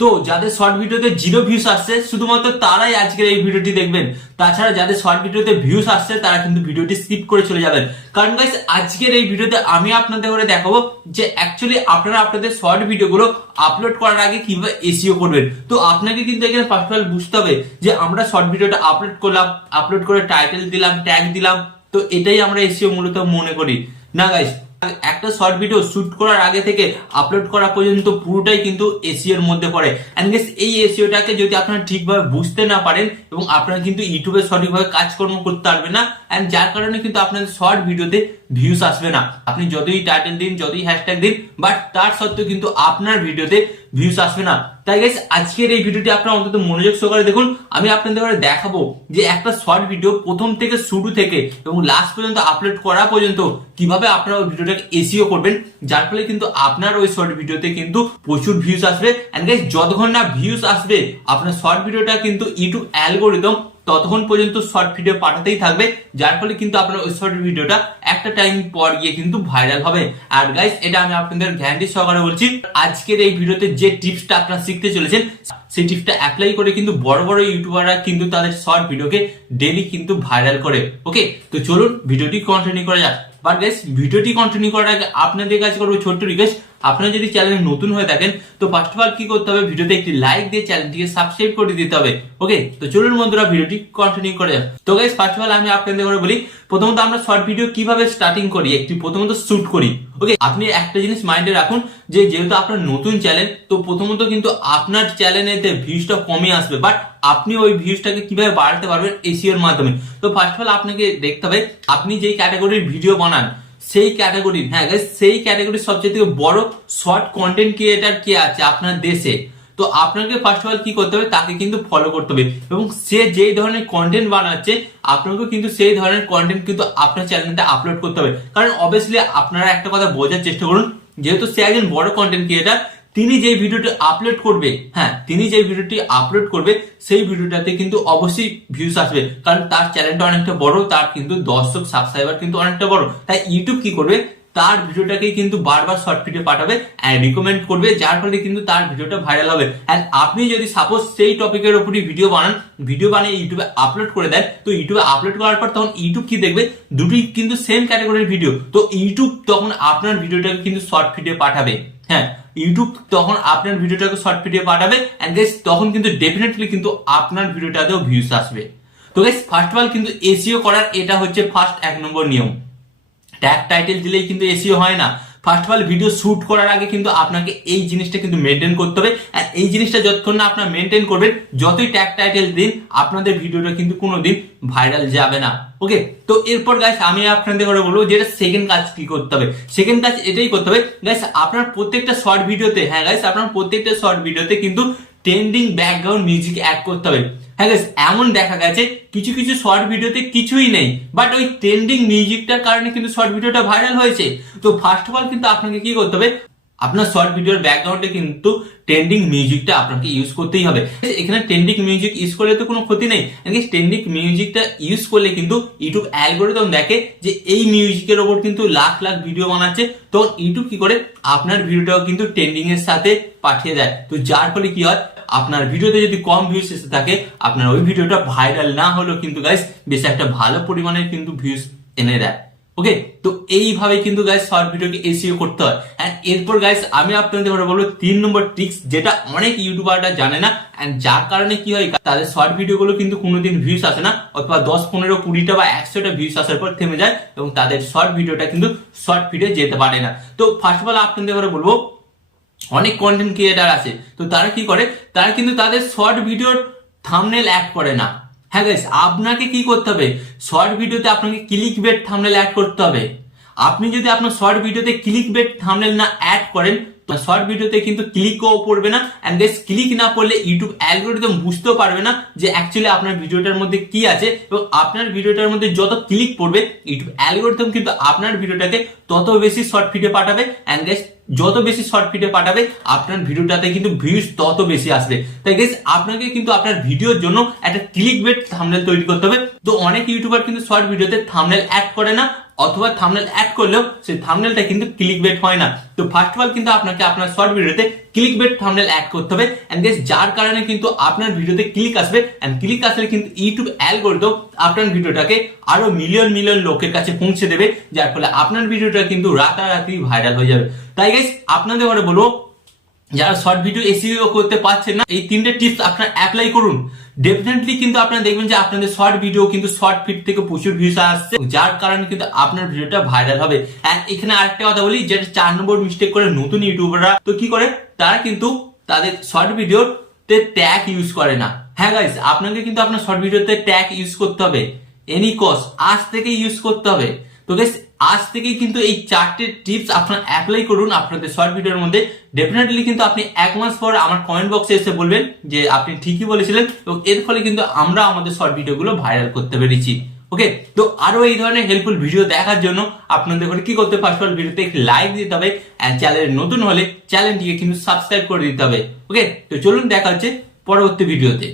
তো যাদের শর্ট ভিডিওতে 0 ভিউস আসছে শুধুমাত্র তারাই আজকের এই ভিডিওটি দেখবেন। তাছাড়া যাদের শর্ট ভিডিওতে ভিউস আসছে তারা কিন্তু ভিডিওটি স্কিপ করে চলে যাবেন। কারণ গাইস আজকের এই ভিডিওতে আমি আপনাদের করে দেখাবো যে অ্যাকচুয়ালি আপনারা আপনাদের শর্ট ভিডিওগুলো আপলোড করার আগে কিভাবে এসইও করবেন। তো আপনাকে কিন্তু এখানে ফার্স্ট অফ অল বুঝতে হবে যে আমরা শর্ট ভিডিওটা আপলোড করলাম, আপলোড করে টাইটেল দিলাম, ট্যাগ দিলাম, তো এটাই আমরা এসইও মূলত মনে করি না গাইস। একটা শর্ট ভিডিও শুট করার আগে থেকে আপলোড করা পর্যন্ত পুরোটাই কিন্তু এসইও এর মধ্যে পড়ে। এন্ড গাইস এই এসইওটাকে যদি আপনারা ঠিকভাবে বুঝতে না পারেন এবং আপনারা কিন্তু ইউটিউবে সঠিকভাবে কাজকর্ম করতে পারবেন না, এন্ড যার কারণে কিন্তু আপনাদের শর্ট ভিডিওতে ভিউস আসবে না। আপনি যতই টাইটেল দিন, যতই হ্যাশট্যাগ দিন, বাট তার সত্ত্বেও কিন্তু আপনার ভিডিওতে ভিউস আসবে না। তাই গাইস আজকের এই ভিডিওটি আপনারা অন্তত মনোযোগ সহকারে দেখুন। আমি আপনাদের দেখাবো যে একটা শর্ট ভিডিও প্রথম থেকে শুরু থেকে এবং লাস্ট পর্যন্ত আপলোড করা পর্যন্ত কিভাবে আপনারা ওই ভিডিওটাকে এসইও করবেন, যার ফলে কিন্তু আপনার ওই শর্ট ভিডিওতে কিন্তু প্রচুর ভিউস আসবে। এন্ড গাইস যতক্ষণ না ভিউস আসবে আপনার শর্ট ভিডিওটা কিন্তু ইউটিউব অ্যালগোরিদম ততক্ষণ পর্যন্ত শর্ট ভিডিও পাঠাতেই থাকবে, যার ফলে কিন্তু আপনার ওই শর্ট ভিডিওটা একটা টাইম পর গিয়ে কিন্তু ভাইরাল হবে। আর গাইস এটা আমি আপনাদের গ্যারান্টি সহকারে বলছি, আজকের এই ভিডিওতে যে টিপসটা আপনারা শিখতে চলেছেন সেই টিপসটা অ্যাপ্লাই করে কিন্তু বড় বড় ইউটিউবাররা কিন্তু তাদের শর্ট ভিডিওকে ডেইলি কিন্তু ভাইরাল করে। ওকে, তো চলুন ভিডিওটি কন্টিনিউ করা যাক। বাট গাইস ভিডিওটি কন্টিনিউ করার আগে আপনাদের কাছে করবো ছোট্ট রিকোয়েস্ট, আপনারা যদি চ্যানেলে নতুন হয়ে থাকেন তো ফার্স্ট অফ অল কি করতে হবে, ভিডিওতে একটি লাইক দিয়ে চ্যানেলটিকে সাবস্ক্রাইব করে দিতে হবে। ওকে, তো চলুন বন্ধুরা ভিডিওটি কন্টিনিউ করে যাক। তো গাইস ফার্স্ট অফ অল আমি আপনাদের করে বলি, প্রথমত আমরা শর্ট ভিডিও কিভাবে স্টার্টিং করি, একটি প্রথমত শুট করি। ওকে, আপনি একটা জিনিস মাইন্ডে রাখুন যে যেহেতু আপনার নতুন চ্যানেল, তো প্রথমত কিন্তু আপনার চ্যানেলেতে ভিউজটা কমে আসবে, বাট আপনি ওই ভিউজটাকে কিভাবে বাড়াতে পারবেন এসইও এর মাধ্যমে। তো ফার্স্ট অফ অল আপনাকে দেখতে হবে আপনি যেই ক্যাটাগরির ভিডিও বানান সেই ক্যাটাগরির, হ্যাঁ গাইস সেই ক্যাটাগরির সবচেয়ে থেকে বড় শর্ট কন্টেন্ট ক্রিয়েটার কে আছে আপনার দেশে। তো আপনাকে ফার্স্ট অফ অল কি করতে হবে, তাকে কিন্তু ফলো করতে হবে এবং সে যেই ধরনের কন্টেন্ট বানাচ্ছে আপনাকেও কিন্তু সেই ধরনের কন্টেন্ট কিন্তু আপনার চ্যানেলতে আপলোড করতে হবে। কারণ অবভিয়াসলি আপনারা একটা কথা বোঝার চেষ্টা করুন, যেহেতু সে একজন বড় কন্টেন্ট ক্রিয়েটার, তিনি যে ভিডিওটি আপলোড করবে, হ্যাঁ তিনি যে ভিডিওটি আপলোড করবে সেই ভিডিওটাতে কিন্তু অবশ্যই ভিউস আসবে, কারণ তার চ্যানেলটা অনেকটা বড়, তার কিন্তু দর্শক সাবস্ক্রাইবার কিন্তু অনেকটা বড়। তাই ইউটিউব কি করবে, তার ভিডিওটাকে কিন্তু বারবার শর্ট ভিডিও পাঠাবে এন্ড রিকমেন্ড করবে, যার ফলে কিন্তু তার ভিডিওটা ভাইরাল হবে। এন্ড আপনি যদি সাপোজ সেই টপিকের উপরই ভিডিও বানান, ভিডিও বানিয়ে ইউটিউবে আপলোড করে দেন, তো ইউটিউবে আপলোড করার পর তখন ইউটিউব কি দেখবে, দুটোই কিন্তু সেম ক্যাটাগরির ভিডিও, তো ইউটিউব তখন আপনার ভিডিওটাকে কিন্তু শর্ট ভিডিও পাঠাবে। হ্যাঁ, ইউটিউব তখন আপনার ভিডিওটাকে শর্ট ভিডিও পাঠাবে এন্ড গাইস তখন কিন্তু ডেফিনেটলি কিন্তু আপনার ভিডিওটাতেও ভিউস আসবে। তো গাইস ফার্স্ট অফ অল কিন্তু এসইও করার এটা হচ্ছে ফার্স্ট 1 নম্বর নিয়ম। ট্যাগ টাইটেল দিলেই কিন্তু এসইও হয় না। First of all video shoot করার আগে কিন্তু আপনাকে এই জিনিসটা কিন্তু মেনটেন করতে হবে, আর এই জিনিসটা যতক্ষণ না আপনারা মেনটেন করবেন, যতই ট্যাগ টাইটেল দিন আপনাদের ভিডিওটা কিন্তু কোনোদিন ভাইরাল যাবে না। ওকে, তো এরপর গাইস আমি আপনাদের করে বলবো যেটা সেকেন্ড কাজ কি করতে হবে, সেকেন্ড কাজ এটাই করতে হবে গাইস, আপনার প্রত্যেকটা শর্ট ভিডিওতে, হ্যাঁ গাইস আপনার প্রত্যেকটা শর্ট ভিডিওতে কিন্তু ট্রেন্ডিং ব্যাকগ্রাউন্ড মিউজিক অ্যাড করতে হবে। হ্যাঁ গাইস এমন দেখা গেছে কিছু কিছু শর্ট ভিডিওতে কিছুই নেই, বাট ওই ট্রেন্ডিং মিউজিকটার কারণে কিন্তু শর্ট ভিডিওটা ভাইরাল হয়েছে। তো ফার্স্ট অফ অল কিন্তু আপনাকে কি করতে হবে, আপনার শর্ট ভিডিওর ব্যাকগ্রাউন্ডে কিন্তু ট্রেন্ডিং মিউজিকটা আপনাকে ইউজ করতেই হবে। এখানে ট্রেন্ডিং মিউজিক ইউজ করলে তো কোনো ক্ষতি নেই, ট্রেন্ডিং মিউজিকটা ইউজ করলে কিন্তু ইউটিউব অ্যালগোরিদম দেখে যে এই মিউজিকের ওপর কিন্তু লাখ লাখ ভিডিও বানাচ্ছে, তো ইউটিউব কি করে আপনার ভিডিওটাও কিন্তু ট্রেন্ডিং এর সাথে পাঠিয়ে দেয়। তো যার ফলে কি হয়, আপনার ভিডিওতে যদি কম ভিউস এসে থাকে, আপনার ওই ভিডিওটা ভাইরাল না হলেও কিন্তু গাইস বেশ একটা ভালো পরিমাণের কিন্তু ভিউস এনে দেয়। ওকে, তো এইভাবে কিন্তু গাইস শর্ট ভিডিওকে এসইও করতে হয়। এন্ড এরপর গাইস আমি আপনাদের বলবো 3 নম্বর ট্রিক্স, যেটা অনেক ইউটিউবাররা জানে না, এন্ড যার কারণে কি হয় তাদের শর্ট ভিডিওগুলো কিন্তু কোনোদিন ভিউস আসে না, অথবা 10, 15, 20টা বা 100টা ভিউস আসার পর থেমে যায় এবং তাদের শর্ট ভিডিওটা কিন্তু শর্ট ভিডিও যেতে পারে না। তো ফার্স্ট অফ অল আপনাদের বলবো অনেক কন্টেন্ট ক্রিয়েটার আছে, তো তারা কি করে, তারা কিন্তু তাদের শর্ট ভিডিওর থাম্বনেল অ্যাড করে না। হ্যাঁ গাইস আপনাকে কি করতে হবে, শর্ট ভিডিওতে আপনাকে ক্লিক বেট থাম্বনেল অ্যাড করতে হবে। আপনি যদি আপনার শর্ট ভিডিওতে ক্লিক বেট থাম্বনেল না অ্যাড করেন, তো শর্ট ভিডিওতে কিন্তু ক্লিকও পড়বে না, এন্ড গাইস ক্লিক না পড়লে ইউটিউব অ্যালগোরিদম বুঝতেও পারবে না যে অ্যাকচুয়ালি আপনার ভিডিওটার মধ্যে কি আছে, এবং আপনার ভিডিওটার মধ্যে যত ক্লিক পড়বে ইউটিউব অ্যালগোরিদম কিন্তু আপনার ভিডিওটাকে তত বেশি শর্ট ভিডিও পাঠাবে, এন্ড গাইস যত বেশি শর্ট ভিডিও পাঠাবে আপনার ভিডিওটাতে কিন্তু ভিউজ তত বেশি আসবে। তাই গাইস আপনাকে কিন্তু আপনার ভিডিওর জন্য একটা ক্লিক বেট থাম্বনেল তৈরি করতে হবে। তো অনেক ইউটিউবার কিন্তু শর্ট ভিডিওতে থাম্বনেল অ্যাড করে না, অথবা থাম্বনেল অ্যাড করলেও সেই থাম্বনেলটা কিন্তু ক্লিকবেট হয় না। তো ফার্স্ট অফ অল কিন্তু আপনাকে আপনার শর্ট ভিডিওতে ক্লিকবেট থাম্বনেল অ্যাড করতে হবে, এন্ড গাইস যার কারণে কিন্তু আপনার ভিডিওতে ক্লিক আসবে, এন্ড ক্লিক আসলে কিন্তু ইউটিউব অ্যালগরিদম আপনার ভিডিওটাকে আরো মিলিয়ন মিলিয়ন লোকের কাছে পৌঁছে দেবে, যার ফলে আপনার ভিডিওটা কিন্তু রাতারাতি ভাইরাল হয়ে যাবে। তাই গাইস আপনাদের ঘরে বলবো, যারা শর্ট ভিডিও এসইও করতে পারছেন না, এই তিনটে টিপস আপনারা অ্যাপ্লাই করুন। ডেফিনেটলি কিন্তু আপনারা দেখবেন যে আপনাদের শর্ট ভিডিও কিন্তু শর্ট ফিড থেকে প্রচুর ভিউজ আসছে, যার কারণে কিন্তু আপনার ভিডিওটা ভাইরাল হবে। এন্ড এখানে আরেকটা কথা বলি, যেটা 4 নম্বর মিস্টেক করে নতুন ইউটিউবাররা তো কি করে, তারা কিন্তু তাদের শর্ট ভিডিওতে ট্যাগ ইউজ করে না। হ্যাঁ গাইস, আপনাকে কিন্তু আপনার শর্ট ভিডিওতে ট্যাগ ইউজ করতে হবে, এনি কস্ট, আজ থেকে ইউজ করতে হবে। তো গাইস আজ থেকে কিন্তু এই 4টে টিপস আপনারা অ্যাপ্লাই করুন আপনাদের শর্ট ভিডিওর মধ্যে। ডেফিনেটলি কিন্তু আপনি 1 মাস পর আমার কমেন্ট বক্সে এসে বলবেন যে আপনি ঠিকই বলেছিলেন, এবং এর ফলে কিন্তু আমরা আমাদের শর্ট ভিডিওগুলো ভাইরাল করতে পেরেছি। ওকে, তো আরো এই ধরনের হেল্পফুল ভিডিও দেখার জন্য আপনাদের করে কি করতে হবে, ফার্স্ট অফ অল ভিডিওতে একটি লাইক দিতে হবে, এন্ড চ্যানেলে নতুন হলে চ্যানেলটিকে কিন্তু সাবস্ক্রাইব করে দিতে হবে। ওকে, তো চলুন দেখা হচ্ছে পরবর্তী ভিডিওতে।